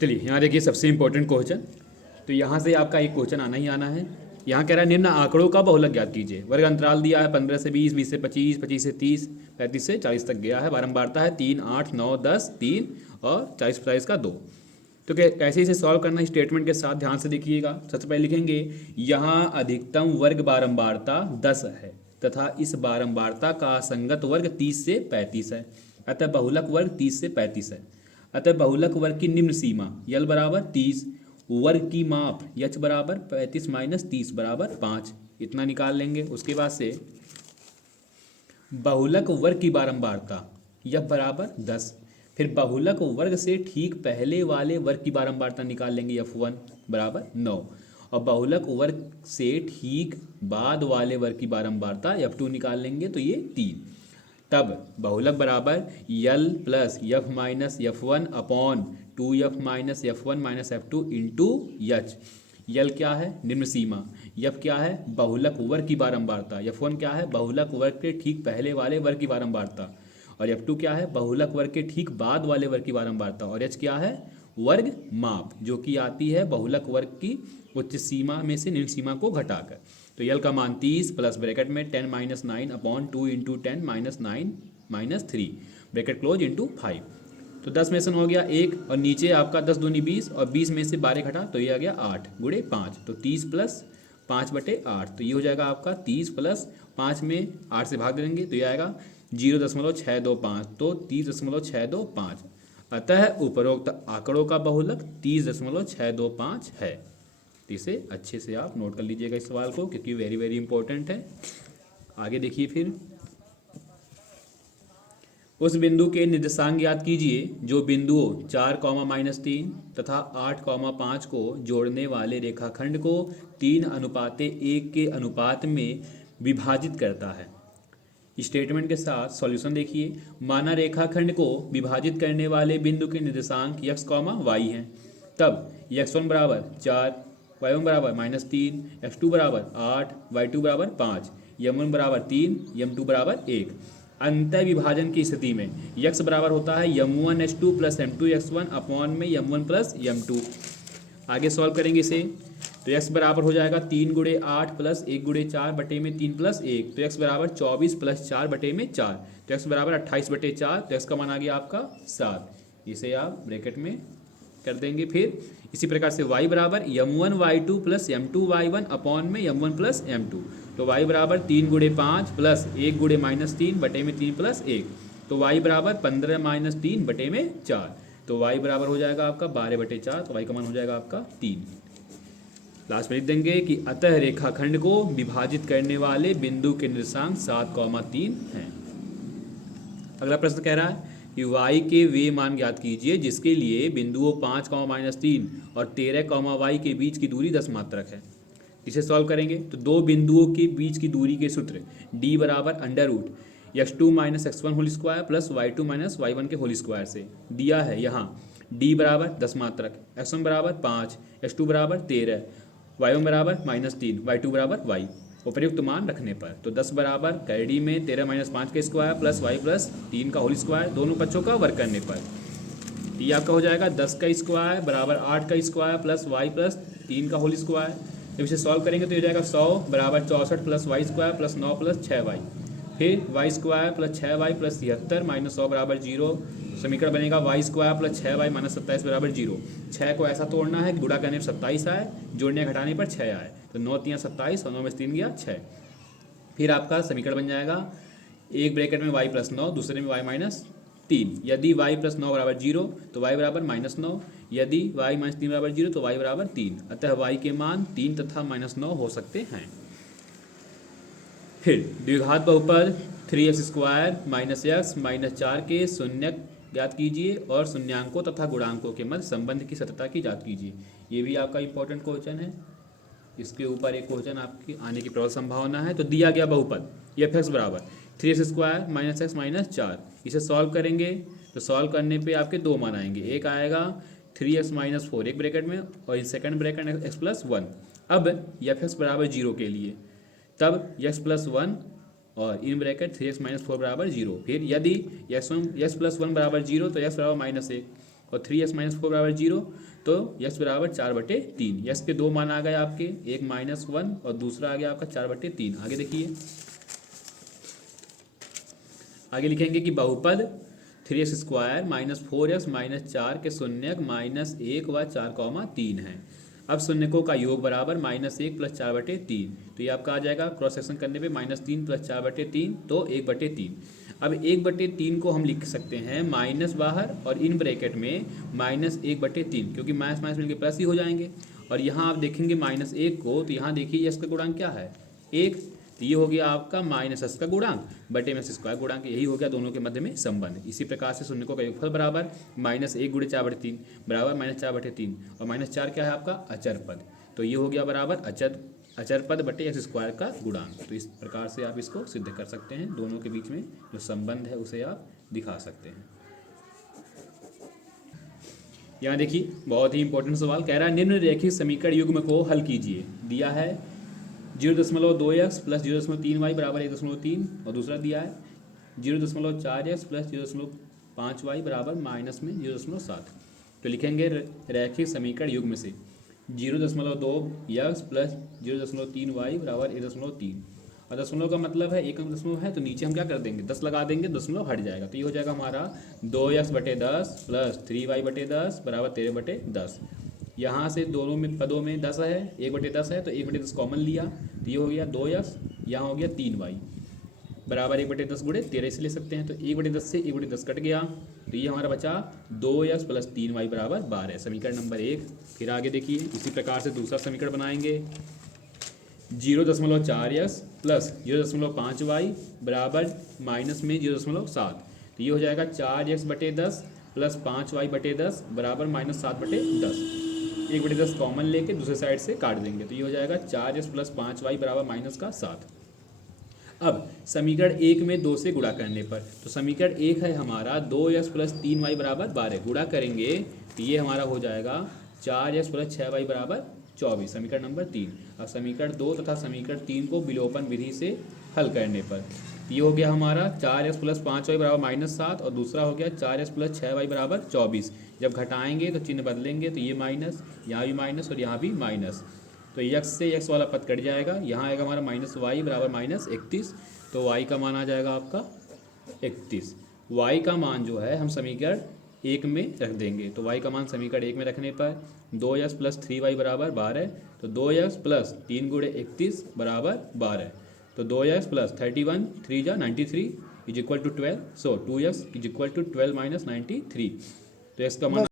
चलिए यहाँ देखिए सबसे इंपॉर्टेंट क्वेश्चन। तो यहाँ से आपका एक क्वेश्चन आना ही आना है। यहाँ कह रहा है निम्न आंकड़ों का बहुलक ज्ञात कीजिए। वर्ग अंतराल दिया है 15 से 20, 20 से 25, 25 से 30, 35 से 40 तक गया है। बारंबारता है 3, 8, 9, 10, 3 और 40, 45 का 2। तो कैसे इसे सॉल्व करना है स्टेटमेंट के साथ ध्यान से देखिएगा। सबसे पहले लिखेंगे यहाँ अधिकतम वर्ग बारंबारता 10 है तथा इस बारंबारता का संगत वर्ग 30 से 35 है। अतः बहुलक वर्ग 30 से 35 है। अतः बहुलक वर्ग की निम्न सीमा यल बराबर 30, वर्ग की माप यच बराबर 35 माइनस 30 बराबर 5, इतना निकाल लेंगे। उसके बाद से बहुलक वर्ग की बारंबारता यह बराबर 10, फिर बहुलक वर्ग से ठीक पहले वाले वर्ग की बारंबारता निकाल लेंगे f1 बराबर 9 और बहुलक वर्ग से ठीक बाद वाले वर्ग की बारंबारता f2 निकाल लेंगे तो ये 3। तब बहुलक बराबर L plus F minus f1 upon 2f minus f1 minus f2 into H. L क्या है निम्न सीमा, यफ क्या है बहुलक वर्ग की बारंबारता, f1 क्या है बहुलक वर्ग के ठीक पहले वाले वर्ग की बारंबारता और f2 क्या है बहुलक वर्ग के ठीक बाद वाले वर्ग की बारंबारता और h क्या है वर्ग माप जो कि आती है बहुलक वर्ग की उच्च सीमा में से निम्न सीमा को घटाकर। तो यल का मान 30 प्लस ब्रैकेट में 10 minus 9 upon 2 into 10 minus 9 minus 3 bracket close into 5। तो 10 में से हो गया 1 और नीचे आपका 10 दूनी 20 और 20 में से 12 घटा तो ये आ गया 8 गुणे 5 तो 30 प्लस 5/8 तो ये हो जाएगा आपका 30 प्लस 5 में 8 से भाग देंगे तो ये आएगा 0.625 तो 30.625। अतः उपरोक्त आंकड़ों का बहुलक 30.625 है। तो इसे अच्छे से आप नोट कर लीजिएगा इस सवाल को क्योंकि वेरी वेरी इंपॉर्टेंट है। आगे देखिए फिर उस बिंदु के निर्देशांक ज्ञात कीजिए जो बिंदुओं 4, -3 तथा 8, 5 को जोड़ने वाले रेखाखंड को 3:1 के अनुपात में विभाजित करता है। स्टेटमेंट के साथ सॉल्यूशन देखिए। माना रेखाखंड को विभाजित करने वाले बिंदु के निर्देशांक x, y हैं। तब x1 बराबर 4, y1 बराबर -3, x2 बराबर 8, y2 बराबर 5, m1 बराबर 3, m2 बराबर 1। अंतर विभाजन की स्थिति में x बराबर होता है m1h2 प्लस m2x1 अपॉन में m1 प्लस m2। आगे सॉल्व करेंगे इसे तो x बराबर हो जाएगा 3 गुणे 8 प्लस 1 गुणे 4 बटे में 3 प्लस 1 तो x बराबर 24 प्लस 4 बटे में 4 तो x बराबर 28/4 तो x का मान आ गया आपका 7। इसे आप ब्रैकेट में कर देंगे। फिर इसी प्रकार से y बराबर m1 y2 plus m2 y1 upon में m1 प्लस m2 तो y बराबर 3 गुणे 5 प्लस 1 गुणे -3 बटे में 3 प्लस 1 तो y बराबर 15 - 3 बटे में 4 तो y बराबर हो जाएगा आपका 12/4 तो y का मान हो जाएगा आपका 3। लास्ट में लिख देंगे कि अतः रेखाखंड को विभाजित करने वाले बिंदु के निर्देशांक 7, 3 हैं। अगला प्रश्न कह रहा है कि y के वे मान ज्ञात कीजिए जिसके लिए बिंदुओं 5, -3 और 13, y के बीच की दूरी 10 मात्रक है। इसे सॉल्व करेंगे तो दो बिंदुओं के बीच की दूरी के सूत्र d बराबर √x2 - x1 whole square plus y2 - y1 के होल स्क्वायर से दिया है। यहाँ d बराबर 10 मात्रक, x1 बराबर 5, x2 बराबर 13, y1 बराबर -3, y2 बराबर y। उपयुक्त मान रखने पर तो 10 बराबर कैडी में 13 - 5 का स्क्वायर प्लस y प्लस 3 का होल स्क्वायर दोनों पक्षों का वर्ग करने पर ये आपका हो जाएगा 10 का स्क्वायर बराबर 8 का स्क्वायर प्लस y प्लस 3 का होल स्क्वायर। जब इसे सॉल्व करेंगे तो ये जाएगा 100 बराबर 64 plus y square plus 9 plus 6y फिर y square plus 6y plus 73 minus 100 बराबर 0। समीकरण बनेगा y square plus 6y minus 27 बराबर 0। 6 को ऐसा तोड़ना है कि गुणा करने पर 27 आए, जोड़ने घटाने पर 6 आए तो 9 3 27 और 9 में 3 गया 6। फिर आपका समीकरण बन जाएगा एक ब्रैकेट में y प्लस 9 दूसरे में y माइनस 3। यदि y प्लस 9 बराबर 0 तो y बराबर -9, यदि y माइनस 3 बराबर 0 तो y बराबर 3। अतः y के मान 3 तथा -9 हो सकते हैं। फिर द्विघात बहुपद 3x² - x -4 के शून्यक ज्ञात कीजिए और शून्यांकों तथा गुणांकों के मध्य संबंध की सत्यता की जांच कीजिए। ये भी आपका इंपॉर्टेंट क्वेश्चन है। इसके ऊपर एक क्वेश्चन आपकी आने की प्रबल संभावना है। तो दिया गया बहुपद f(x) बराबर 3x² - x -4 इसे सॉल्व करेंगे तो सॉल्व करने पे आपके दो मान आएंगे। एक आएगा 3x - 4 एक ब्रैकेट में और सेकंड ब्रैकेट x + 1। अब f(x) बराबर 0 के लिए तब x + 1 और इन ब्रैकेट 3x - 4 बराबर 0। फिर यदि x + 1 बराबर 0 तो x बराबर -1 और 3x-4 बराबर 0, तो x बराबर 4/3। x के 2 मान आ गए आपके, एक -1 और दूसरा आ गया आपका 4/3। आगे देखिए, आगे लिखेंगे कि बहुपद 3x² -4x -4 के शून्यक -1 व 4,3 है। अब शून्यकों का योग बराबर -1 + 4/3, तो ये आपका आ जाएगा क्रॉस सेक्शन करने पे -3 + 4/3, तो 1/3। अब 1/3 को हम लिख सकते हैं माइनस बाहर और इन ब्रैकेट में -1/3, क्योंकि माइनस माइनस मिलकर प्लस ही हो जाएंगे। और यहाँ आप देखेंगे -1 को, तो यहाँ देखिए इसका गुणांक क्या है, 1। तो ये हो गया आपका -s का गुणांक बटे में s² गुणांक, यही हो गया दोनों के मध्य में संबंध। इसी प्रकार से शून्यकों का योगफल बराबर -1 × 4/3 बराबर -4/3, और -4 क्या है आपका अचर पद, तो ये हो गया बराबर अचर पद बटे s² का गुणांक। तो इस प्रकार से आप इसको सिद्ध कर सकते हैं, दोनों के बीच में जो संबंध है उसे आप दिखा सकते हैं। यहाँ देखिए बहुत ही इंपॉर्टेंट सवाल कह रहा है, निम्न रैखिक समीकरण युग्म को हल कीजिए। दिया है 0.2x + 0.3y बराबर 1.3, और दूसरा दिया है 0.4x + 0.5y बराबर -0.7। तो लिखेंगे रैखिक समीकरण युग्म से 0.2x + 0.3y बराबर 1.3, और दशमलव का मतलब है एक अंक दशमलव है, तो नीचे हम क्या कर देंगे 10 लगा देंगे, दशमलव हट जाएगा। तो ये हो जाएगा हमारा 2x/10 + 3y/10 बराबर 13/10। यहाँ से दोनों में पदों में 10 है, 1/10 है, तो 1/10 कॉमन लिया, तो ये हो गया 2x, यहाँ हो गया 3y बराबर 1/10 गुणे 13 से ले सकते हैं, तो 1/10 से 1/10 कट गया, तो ये हमारा बचा 2x + 3y बराबर 12, समीकरण नंबर 1। फिर आगे देखिए, इसी प्रकार से दूसरा समीकरण बनाएंगे 0.4x + 0.5y बराबर -0.7, तो ये हो जाएगा 4x/10 + 5y/10 बराबर -7/10। 1/10 कॉमन लेके दूसरे साइड से काट देंगे, तो ये हो जाएगा 4x + 5y बराबर -7। अब समीकरण 1 में 2 से गुणा करने पर, तो समीकरण 1 है हमारा 2x + 3y बराबर 12, गुणा करेंगे तो ये हमारा हो जाएगा 4x + 6y बराबर 24, समीकरण नंबर 3। अब समीकरण 2 तथा समीकरण 3 को विलोपन विधि से हल करने पर, तो ये हो गया हमारा 4x + 5y बराबर -7, और दूसरा हो गया 4x + 6y बराबर 24। जब घटाएंगे तो चिन्ह बदलेंगे, तो ये माइनस, यहाँ भी माइनस और यहाँ भी माइनस, तो x से x वाला पद कट जाएगा, यहाँ आएगा हमारा -y बराबर -31, तो y का मान आ जाएगा आपका 31। y का मान जो है हम समीकरण 1 में रख देंगे, तो y का मान समीकरण 1 में रखने पर 2x + 3y बराबर 12, तो 2x + 3 × 31 बराबर 12, तो 2x + 31 3 × 93 = 12, सो 2x = 12 - 93, तो इसका मान